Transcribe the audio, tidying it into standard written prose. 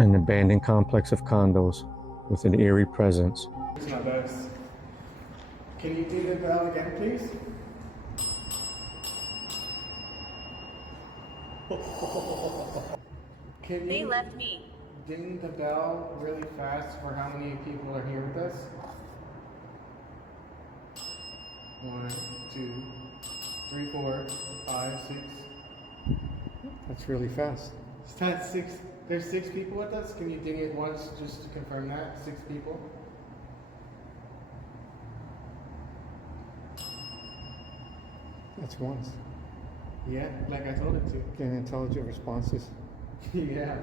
An abandoned complex of condos with an eerie presence. It's my best. Can you do the bell again, please? Can They you left me. ding the bell really fast for how many people are here with us? 1, 2, 3, 4, 5, 6. That's really fast. That's 6. There's 6 people with us. Can you ding it once just to confirm that? 6 people. That's once. Yeah, like I told it to. Getting intelligent responses. Yeah.